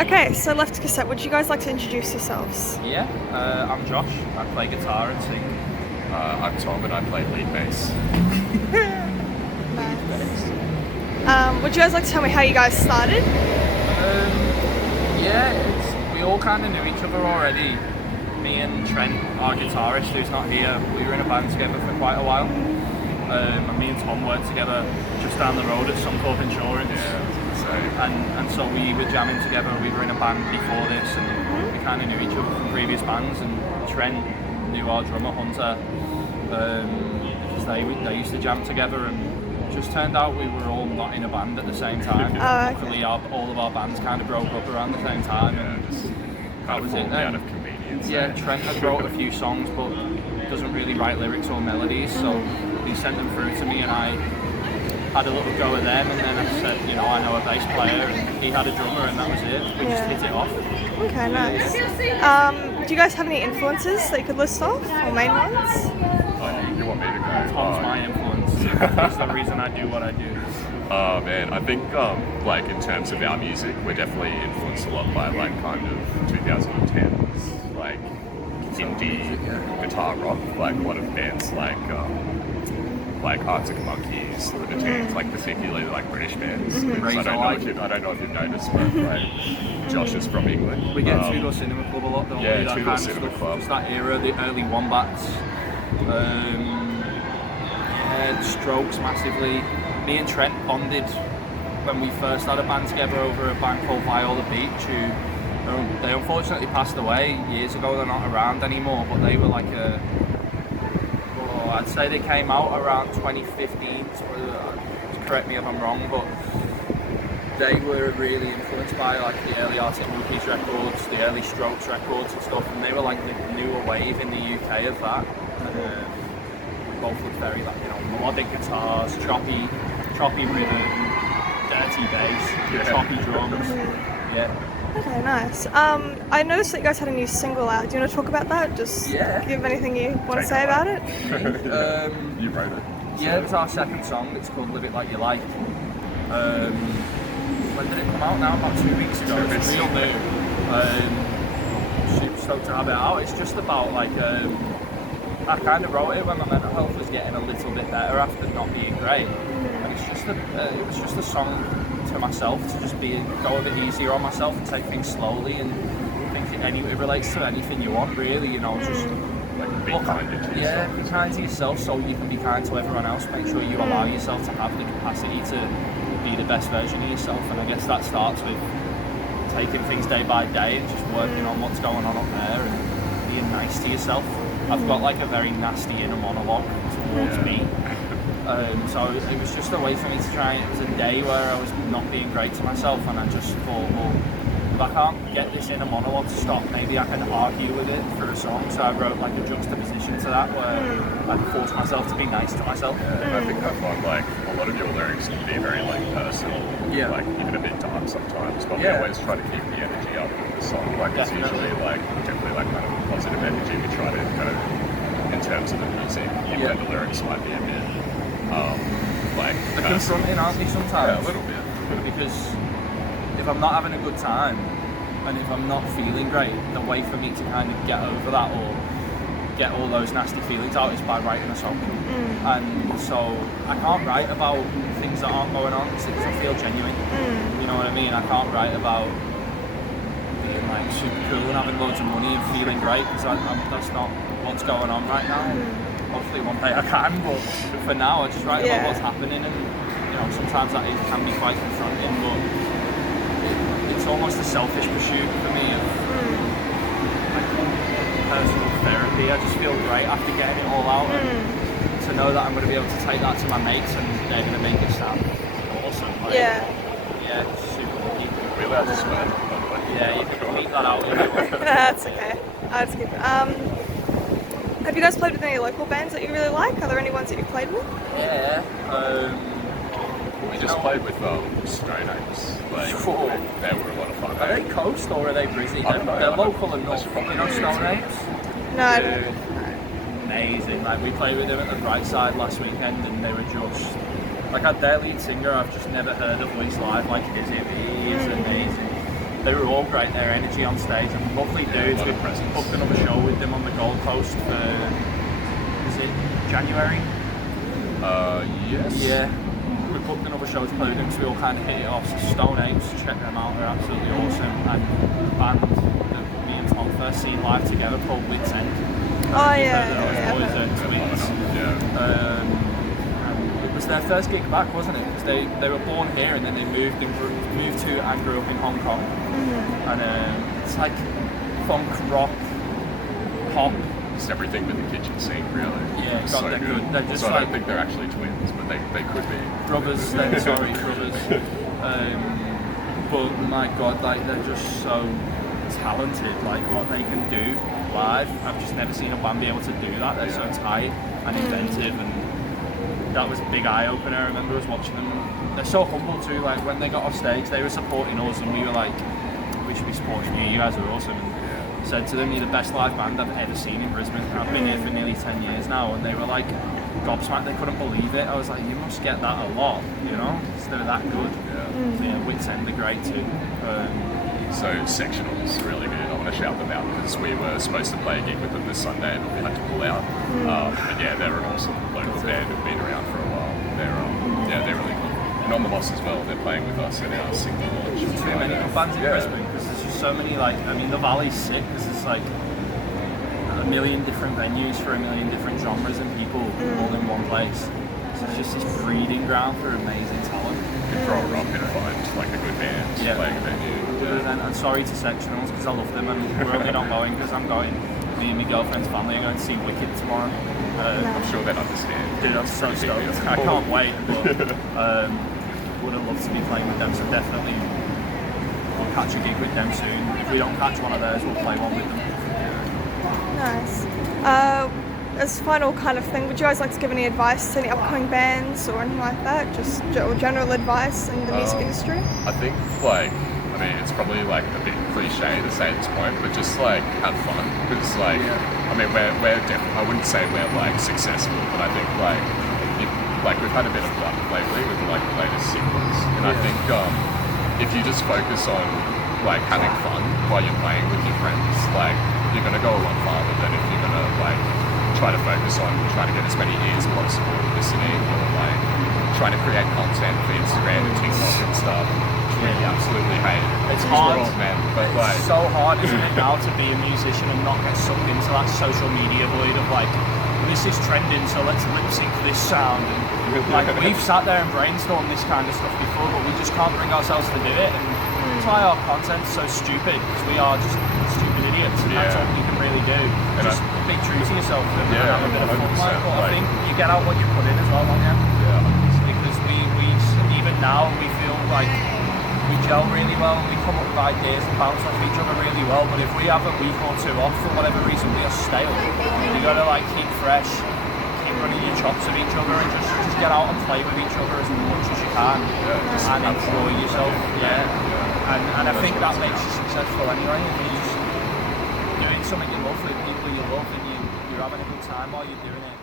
Okay, so left Cassette, would you guys like to introduce yourselves? Yeah, I'm Josh. I play guitar and sing. I'm Tom and I play lead bass. Nice. Would you guys like to tell me how you guys started? We all kind of knew each other already. Me and Trent, our guitarist who's not here, we were in a band together for quite a while. And me and Tom worked together just down the road at some called Insurance. And so we were jamming together. We were in a band before this, and we kind of knew each other from previous bands. And Trent knew our drummer Hunter, because they used to jam together. And it just turned out we were all not in a band at the same time. Luckily, all of our bands kind of broke up around the same time. And that was it then. Out of convenience. Yeah, Trent had wrote a few songs, but doesn't really write lyrics or melodies. So he sent them through to me, and I had a little go at them, and then I said, I know a bass player, and he had a drummer, and that was it. We just hit it off. Okay, nice. Do you guys have any influences that you could list off, or main ones? You want me to go? Tom's my influence. He's the reason I do what I do. Oh man, I think in terms of our music, we're definitely influenced a lot by kind of 2010s indie guitar rock, a lot of bands like Arctic Monkeys, Lunatics, particularly British bands. I don't know if you've noticed, but Josh is from England. We get Tudor Cinema Club a lot, don't we? Yeah, Tudor Cinema Club. Just that era, the early Wombats, Strokes massively. Me and Trent bonded when we first had a band together over a band called Viola Beach, who they unfortunately passed away years ago. They're not around anymore, but they were I'd say they came out around 2015, correct me if I'm wrong, but they were really influenced by the early Arctic Monkeys records, the early Strokes records and stuff, and they were the newer wave in the UK of that. Both looked very melodic guitars, choppy rhythm, dirty bass, choppy drums. Yeah. Okay, nice. I noticed that you guys had a new single out. Do you want to talk about that? Just give anything you want to say about it? You wrote it. Yeah, it's our second song. It's called Live It Like You Like. When did it come out now? About 2 weeks ago. It's real new. Super stoked to have it out. It's just about I kind of wrote it when my mental health was getting a little bit better after not being great. And it was just a song to myself to just go a bit easier on myself and take things slowly, and I think it relates to anything you want really, just be kind to yourself. Yeah, be kind to yourself so you can be kind to everyone else. Make sure you allow yourself to have the capacity to be the best version of yourself, and I guess that starts with taking things day by day and just working on what's going on up there and being nice to yourself. I've got a very nasty inner monologue towards me. So it was just a way for me to try. It was a day where I was not being great to myself, and I just thought, well, if I can't get this inner monologue to stop, maybe I can argue with it for a song. So I wrote a juxtaposition to that where I forced myself to be nice to myself. Yeah, I think I find a lot of your lyrics can be very personal, even a bit dark sometimes. But we always try to keep the energy up with the song. It's usually definitely kind of positive energy. We try to in terms of the music, even though the lyrics might be a bit. Confronting, aren't they, sometimes? Yeah, a little bit. Because if I'm not having a good time, and if I'm not feeling great, the way for me to kind of get over that or get all those nasty feelings out is by writing a song. And so I can't write about things that aren't going on because it doesn't feel genuine. You know what I mean? I can't write about being super cool and having loads of money and feeling great because that's not what's going on right now. Hopefully one day I can, but for now I just write about what's happening, and sometimes that can be quite confronting, but it's almost a selfish pursuit for me of personal therapy. I just feel great after getting it all out, and to know that I'm going to be able to take that to my mates and they're going to make it sound awesome. Yeah, it's super lucky. We're allowed to swear, by the way. Yeah, you can beat that out if you want. That's okay. I'll just keep it. Have you guys played with any local bands that you really like? Are there any ones that you've played with? Yeah. We just played with Stone Apes. They were a lot of fun. Are they coast or are they Brisbane? They're local and north. Stone Apes? No, I don't. Amazing. We played with them at the Bright Side last weekend, and they were just their lead singer. I've just never heard a voice live like his. He is amazing. they were all great. Their energy on stage, and lovely dudes. We booked another show with them on the Gold Coast for, is it January? Yes. Yeah. We booked another show to play with them, so we all kind of hit it off. So Stone Apes, check them out, they're absolutely awesome. And the band that me and Tom first seen live together called Wits End. Oh yeah. Boys are twins. It was their first gig back, wasn't it? Because they were born here and then they moved to and grew up in Hong Kong. And it's like funk, rock, pop. It's everything with the kitchen sink, really. Yeah, it's so they're good. They're just so I like don't think they're actually twins, but they could be. Brothers, brothers. But my God, like they're just so talented. Like what they can do live, I've just never seen a band be able to do that. They're so tight and inventive, and that was a big eye opener. I remember us watching them. They're so humble too. Like when they got off stage, they were supporting us, and we were like, we should be supporting you. You guys are awesome. And said to them, you're the best live band I've ever seen in Brisbane. I've been here for nearly 10 years now, and they were like gobsmacked. They couldn't believe it. I was like, you must get that a lot, you know? They're that good. So yeah, Wits End are great too. So Sectional's really good. I want to shout them out because we were supposed to play a gig with them this Sunday, but we had to pull out. But yeah, they're an awesome local band who've been around for a while. They're really good. And on the Moss as well, they're playing with us in our single launch. Too many good bands in Brisbane because there's just so many. Like, I mean, the Valley's sick because it's like a million different venues for a million different genres and people all in one place. So it's just this breeding ground for amazing talent. You can throw a rock and find like a good band playing a venue. And sorry to Sectionals because I love them, and we're only not going because I'm going. Me and my girlfriend's family are going to see Wicked tomorrow. I'm sure they'd understand. Dude, I'm so stoked. I can't wait. But would have loved to be playing with them. So definitely, we'll catch a gig with them soon. If we don't catch one of theirs, we'll play one with them. Nice. As final kind of thing, would you guys like to give any advice to any upcoming bands or anything like that? Just general advice in the music industry? I think it's probably like a bit cliche to say at this point, but just like have fun because I mean we're definitely, I wouldn't say we're like successful, but I think we've had a bit of luck lately with like the latest singles, and I think if you just focus on like having fun while you're playing with your friends, like you're gonna go a lot farther than if you're gonna like try to focus on trying to get as many ears possible listening or like trying to create content for Instagram and TikTok and stuff. Yeah, absolutely hate it. It's hard, man, but like it's so hard, isn't it, now to be a musician and not get sucked into that social media void of like, this is trending, so let's lip sync this sound. And like we've sat there and brainstormed this kind of stuff before, but we just can't bring ourselves to do it. And that's why our content's so stupid, because we are just stupid idiots, and that's all you can really do. And just be true to yourself and have a bit of fun. But I think you get out what you put in as well, don't you? Yeah. Because we even now we feel like we gel really well and we come up with ideas and bounce off each other really well, but if we have a week or two off for whatever reason we are stale, you gotta like keep fresh, keep running your chops with each other and just get out and play with each other as much as you can and enjoy yourself. And I think that makes you successful anyway. If you're just doing something you love with people you love and you're having a good time while you're doing it.